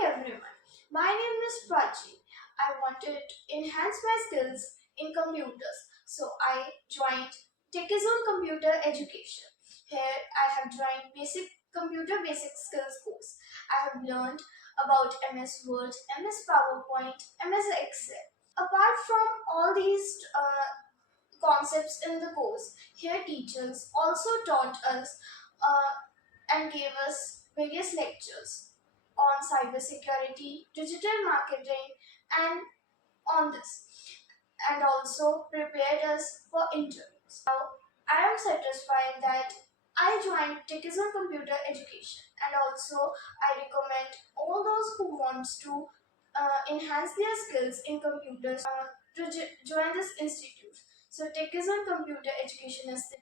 everyone. My name is Prachi. I wanted to enhance my skills in computers, so I joined Techizone Computer Education. Here I have joined basic skills course. I have learned about MS Word, MS PowerPoint, MS Excel. Apart from all these concepts in the course, here teachers also taught us and gave us various lectures on cybersecurity, digital marketing, and on this, and also prepared us for interviews. Now, I am satisfied that I joined Techizone Computer Education, and also I recommend all those who wants to enhance their skills in computers to join this institute. So Techizone Computer Education is the